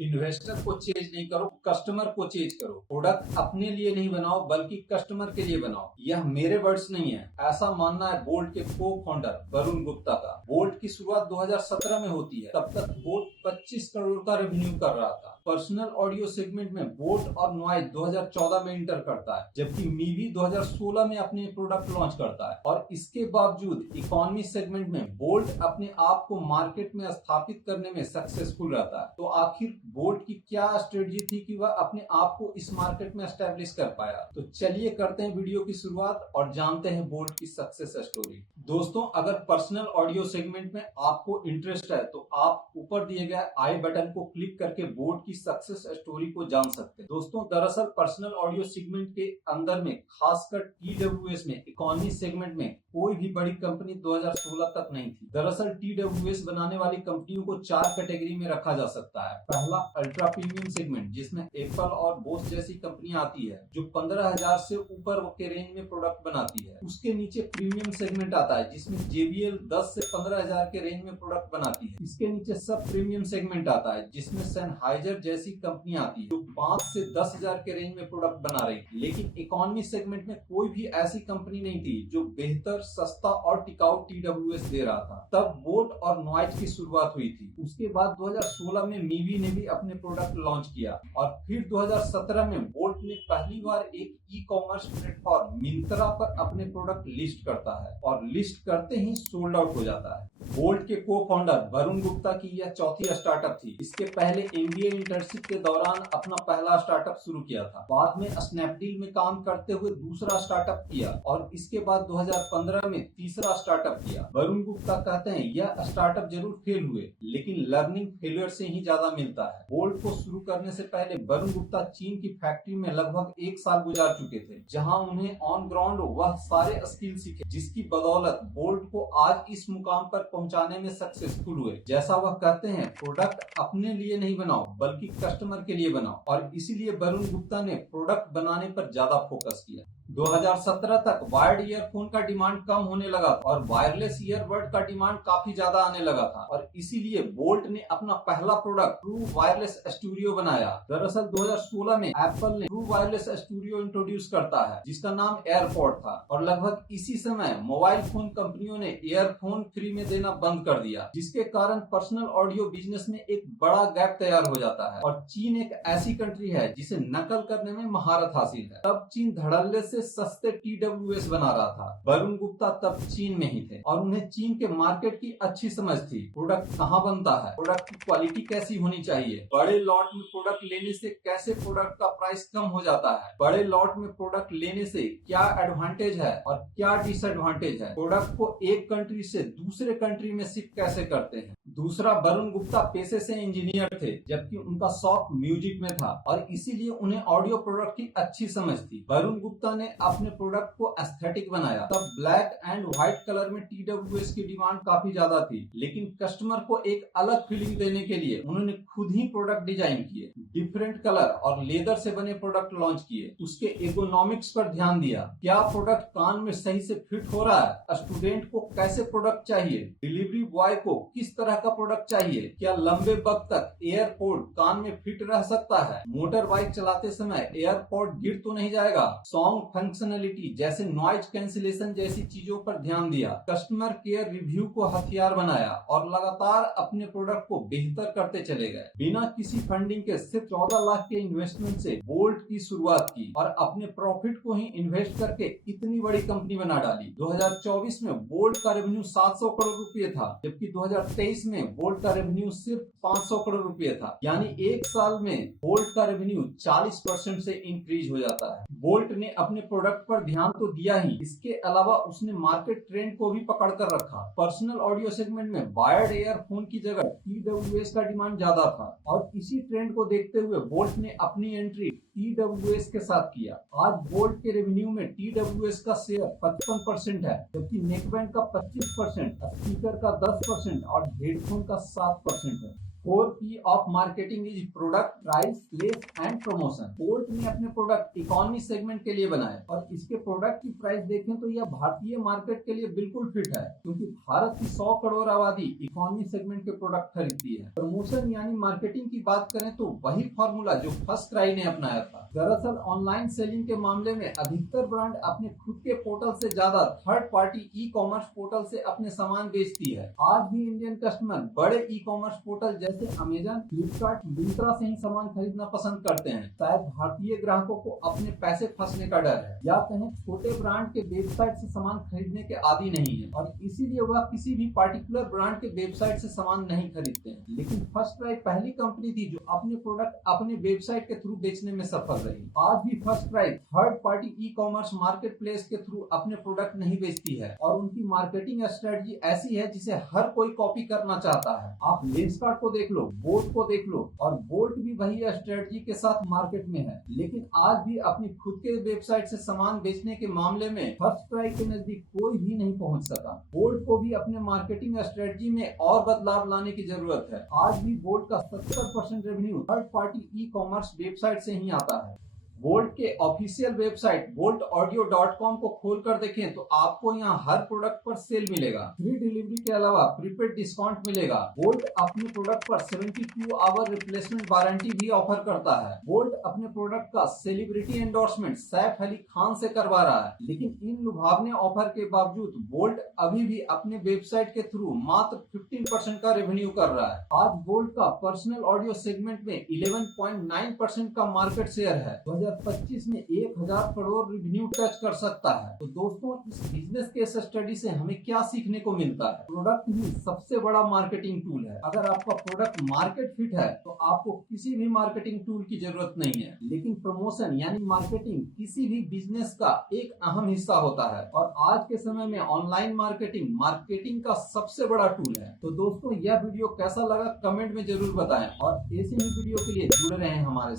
Investor को chase नहीं करो, कस्टमर को चेज करो। प्रोडक्ट अपने लिए नहीं बनाओ बल्कि कस्टमर के लिए बनाओ। यह मेरे वर्ड्स नहीं है, ऐसा मानना है बोल्ट के को फाउंडर वरुण गुप्ता का। बोल्ट की शुरुआत 2017 में होती है। तब तक बोल्ट 25 करोड़ का रेवेन्यू कर रहा था। पर्सनल ऑडियो सेगमेंट में बोल्ट और नॉइज 2014 में इंटर करता है, जबकि मीवी 2016 में अपने प्रोडक्ट लॉन्च करता है। और इसके बावजूद इकोनॉमी सेगमेंट में बोल्ट अपने आप को मार्केट में स्थापित करने में सक्सेसफुल रहता है। तो आखिर बोल्ट की क्या स्ट्रेटजी थी कि वह अपने आप को इस मार्केट में एस्टेब्लिश कर पाया? तो चलिए करते हैं वीडियो की शुरुआत और जानते हैं बोल्ट की सक्सेस स्टोरी। दोस्तों, अगर पर्सनल ऑडियो सेगमेंट में आपको इंटरेस्ट है तो आप ऊपर दिए गए आई बटन को क्लिक करके बोल्ट की सक्सेस स्टोरी को जान सकते हैं। दोस्तों, दरअसल पर्सनल ऑडियो सेगमेंट के अंदर में खासकर TWS में इकोनॉमी सेगमेंट में कोई भी बड़ी कंपनी 2016 तक नहीं थी। दरअसल TWS बनाने वाली कंपनियों को 4 कैटेगरी में रखा जा सकता है। पहला अल्ट्रा प्रीमियम सेगमेंट, जिसमें एप्पल और बोस जैसी कंपनियां आती है जो 15,000 से ऊपर के रेंज में प्रोडक्ट बनाती है। उसके नीचे प्रीमियम सेगमेंट आता है जिसमें JBL 10 से 15,000 के रेंज में प्रोडक्ट बनाती है। इसके नीचे सब प्रीमियम सेगमेंट आता है जिसमें सेनहाइजर जैसी कंपनियां आती है जो 5 से 10,000 के रेंज में प्रोडक्ट बना रही थी। लेकिन इकोनॉमी सेगमेंट में कोई भी ऐसी कंपनी नहीं थी जो बेहतर, सस्ता और टिकाऊ TWS दे रहा था। तब बोल्ट और नॉइज की शुरुआत हुई थी। उसके बाद 2016 में मीवी ने भी अपने प्रोडक्ट लॉन्च किया और फिर 2017 में बोल्ट ने पहली बार एक ई-कॉमर्स प्लेटफॉर्म मिंत्रा पर अपने प्रोडक्ट लिस्ट करता है और लिस्ट करते ही सोल्ड आउट हो जाता है। बोल्ट के को फाउंडर वरुण गुप्ता की यह चौथी स्टार्टअप थी। इसके पहले MBA इंटर्नशिप के दौरान अपना पहला स्टार्टअप शुरू किया था। बाद में स्नैपडील में काम करते हुए दूसरा स्टार्टअप किया और इसके बाद 2015 में तीसरा स्टार्टअप किया। वरुण गुप्ता कहते हैं यह स्टार्टअप जरूर फेल हुए, लेकिन लर्निंग फेलियर से ही ज्यादा मिलता है। बोल्ट को शुरू करने से पहले वरुण गुप्ता चीन की फैक्ट्री में लगभग 1 साल गुजार चुके थे, जहां उन्हें ऑन ग्राउंड वह सारे स्किल सीखे जिसकी बदौलत बोल्ट को आज इस मुकाम पर पहुंचाने में सक्सेसफुल हुए। जैसा वह कहते हैं, प्रोडक्ट अपने लिए नहीं बनाओ बल्कि कस्टमर के लिए बनाओ, और इसीलिए वरुण गुप्ता ने प्रोडक्ट बनाने पर ज्यादा फोकस किया। 2017 तक वायर्ड ईयरफोन का डिमांड कम होने लगा था और वायरलेस ईयरबड का डिमांड काफी ज्यादा आने लगा था, और इसीलिए बोल्ट ने अपना पहला प्रोडक्ट ट्रू वायरलेस स्टूडियो बनाया। दरअसल 2016 में एप्पल ने ट्रू वायरलेस स्टूडियो इंट्रोड्यूस करता है जिसका नाम एयरपॉड था, और लगभग इसी समय मोबाइल फोन कंपनियों ने ईयरफोन फ्री में देना बंद कर दिया, जिसके कारण पर्सनल ऑडियो बिजनेस में एक बड़ा गैप तैयार हो जाता है। और चीन एक ऐसी कंट्री है जिसे नकल करने में महारत हासिल है। तब चीन धड़ल्ले से सस्ते TWS बना रहा था। वरुण गुप्ता तब चीन में ही थे और उन्हें चीन के मार्केट की अच्छी समझ थी। प्रोडक्ट कहाँ बनता है, प्रोडक्ट की क्वालिटी कैसी होनी चाहिए, बड़े लॉट में प्रोडक्ट लेने से कैसे प्रोडक्ट का प्राइस कम हो जाता है, बड़े लॉट में प्रोडक्ट लेने से क्या एडवांटेज है और क्या डिसएडवांटेज है, प्रोडक्ट को एक कंट्री से दूसरे कंट्री में शिप कैसे करते हैं। दूसरा, वरुण गुप्ता पेशे से इंजीनियर थे, जबकि उनका शौक म्यूजिक में था और इसीलिए उन्हें ऑडियो प्रोडक्ट की अच्छी समझ थी। वरुण गुप्ता ने अपने प्रोडक्ट को एस्थेटिक बनाया। तब ब्लैक एंड व्हाइट कलर में TWS की डिमांड काफी ज्यादा थी, लेकिन कस्टमर को एक अलग फीलिंग देने के लिए उन्होंने खुद ही प्रोडक्ट डिजाइन किए, डिफरेंट कलर और लेदर से बने प्रोडक्ट लॉन्च किए। उसके एर्गोनॉमिक्स पर ध्यान दिया, क्या प्रोडक्ट कान में सही से फिट हो रहा है, स्टूडेंट को कैसे प्रोडक्ट चाहिए, डिलीवरी बॉय को किस तरह का प्रोडक्ट चाहिए, क्या लंबे वक्त तक एयरपोर्ट कान में फिट रह सकता है, मोटर बाइक चलाते समय एयरपोर्ट गिर तो नहीं जाएगा, सॉन्ग फंक्शनलिटी जैसे नॉइज कैंसिलेशन जैसी चीजों पर ध्यान दिया, कस्टमर केयर रिव्यू को हथियार बनाया और लगातार अपने प्रोडक्ट को बेहतर करते चले गए। बिना किसी फंडिंग के सिर्फ 14 लाख के इन्वेस्टमेंट से बोल्ट की शुरुआत की और अपने प्रॉफिट को ही इन्वेस्ट करके इतनी बड़ी कंपनी बना डाली। 2024 में बोल्ट का रेवेन्यू 700 करोड़ रुपए था, जबकि 2023 में बोल्ट का रेवेन्यू सिर्फ 500 करोड़ रुपए था। यानी एक साल में बोल्ट का रेवेन्यू 40% से इंक्रीज हो जाता है। बोल्ट ने अपने प्रोडक्ट पर ध्यान तो दिया ही, इसके अलावा उसने मार्केट ट्रेंड को भी पकड़ कर रखा। पर्सनल ऑडियो सेगमेंट में वायर्ड ईयरफोन की जगह TWS का डिमांड ज्यादा था और इसी ट्रेंड को देखते हुए बोल्ट ने अपनी एंट्री TWS के साथ किया। आज बोल्ट के रेवेन्यू में TWS का शेयर 55% है, जबकि नेकबैंड का 25%, स्पीकर का 10% और हेडफोन का 7% है। 4P of marketing is product, price, place and promotion. Bolt ने अपने प्रोडक्ट इकोनॉमी सेगमेंट के लिए बनाए और इसके प्रोडक्ट की प्राइस देखें तो यह भारतीय मार्केट के लिए बिल्कुल फिट है, क्योंकि भारत की 100 करोड़ आबादी इकोनॉमी सेगमेंट के प्रोडक्ट खरीदती है। प्रमोशन यानी मार्केटिंग की बात करें तो वही फॉर्मूला जो फर्स्ट क्राई ने अपनाया था। दरअसल ऑनलाइन सेलिंग के मामले में अधिकतर ब्रांड अपने खुद के पोर्टल से ज्यादा third party e commerce portal से अपने सामान बेचती है। आज भी इंडियन कस्टमर बड़े ई कॉमर्स पोर्टल जैसे अमेजन, फ्लिपकार्ट, मिंत्रा से ही सामान खरीदना पसंद करते हैं। शायद भारतीय ग्राहकों को अपने पैसे फंसने का डर है, या कहें छोटे ब्रांड के वेबसाइट से सामान खरीदने के आदी नहीं है और इसीलिए वह किसी भी पार्टिकुलर ब्रांड के वेबसाइट से सामान नहीं खरीदते हैं। लेकिन फर्स्ट क्राई पहली कंपनी थी जो अपने प्रोडक्ट अपने वेबसाइट के थ्रू बेचने में सफल रही। आज भी first cry third party e commerce market place के थ्रू अपने प्रोडक्ट नहीं बेचती है और उनकी मार्केटिंग स्ट्रेटजी ऐसी है जिसे हर कोई कॉपी करना चाहता है। आप लेंसकार्ट को देख लो, बोल्ट को देख लो, और बोल्ट भी वही स्ट्रेटजी के साथ मार्केट में है, लेकिन आज भी अपनी खुद के वेबसाइट से सामान बेचने के मामले में फर्स्ट क्राई के नजदीक कोई भी नहीं पहुंच सका। बोल्ट को भी अपने मार्केटिंग स्ट्रेटजी में और बदलाव लाने की जरूरत है। आज भी बोल्ट का 70% revenue third party e commerce website से ही आता है। बोल्ट के ऑफिशियल वेबसाइट boltaudio.com को खोलकर देखें तो आपको यहाँ हर प्रोडक्ट पर सेल मिलेगा, फ्री डिलीवरी के अलावा प्रीपेड डिस्काउंट मिलेगा। बोल्ट अपने प्रोडक्ट पर 72 आवर रिप्लेसमेंट वारंटी भी ऑफर करता है। बोल्ट अपने प्रोडक्ट का सेलिब्रिटी एंडोर्समेंट सैफ अली खान से करवा रहा है, लेकिन इन लुभावने ऑफर के बावजूद बोल्ट अभी भी अपने वेबसाइट के थ्रू मात्र 15% का रेवेन्यू कर रहा है। आज बोल्ट का पर्सनल ऑडियो सेगमेंट में 11.9% का मार्केट शेयर है। 2025 में 1000 करोड़ रेवेन्यू टच कर सकता है। तो दोस्तों, इस बिजनेस केस स्टडी से हमें क्या सीखने को मिलता है? प्रोडक्ट ही सबसे बड़ा मार्केटिंग टूल है। अगर आपका प्रोडक्ट मार्केट फिट है तो आपको किसी भी मार्केटिंग टूल की जरूरत नहीं है, लेकिन प्रमोशन यानी मार्केटिंग किसी भी बिजनेस का एक अहम हिस्सा होता है और आज के समय में ऑनलाइन मार्केटिंग का सबसे बड़ा टूल है। तो दोस्तों, यह वीडियो कैसा लगा कमेंट में जरूर बताएं और ऐसे ही वीडियो के लिए जुड़े रहें हमारे साथ।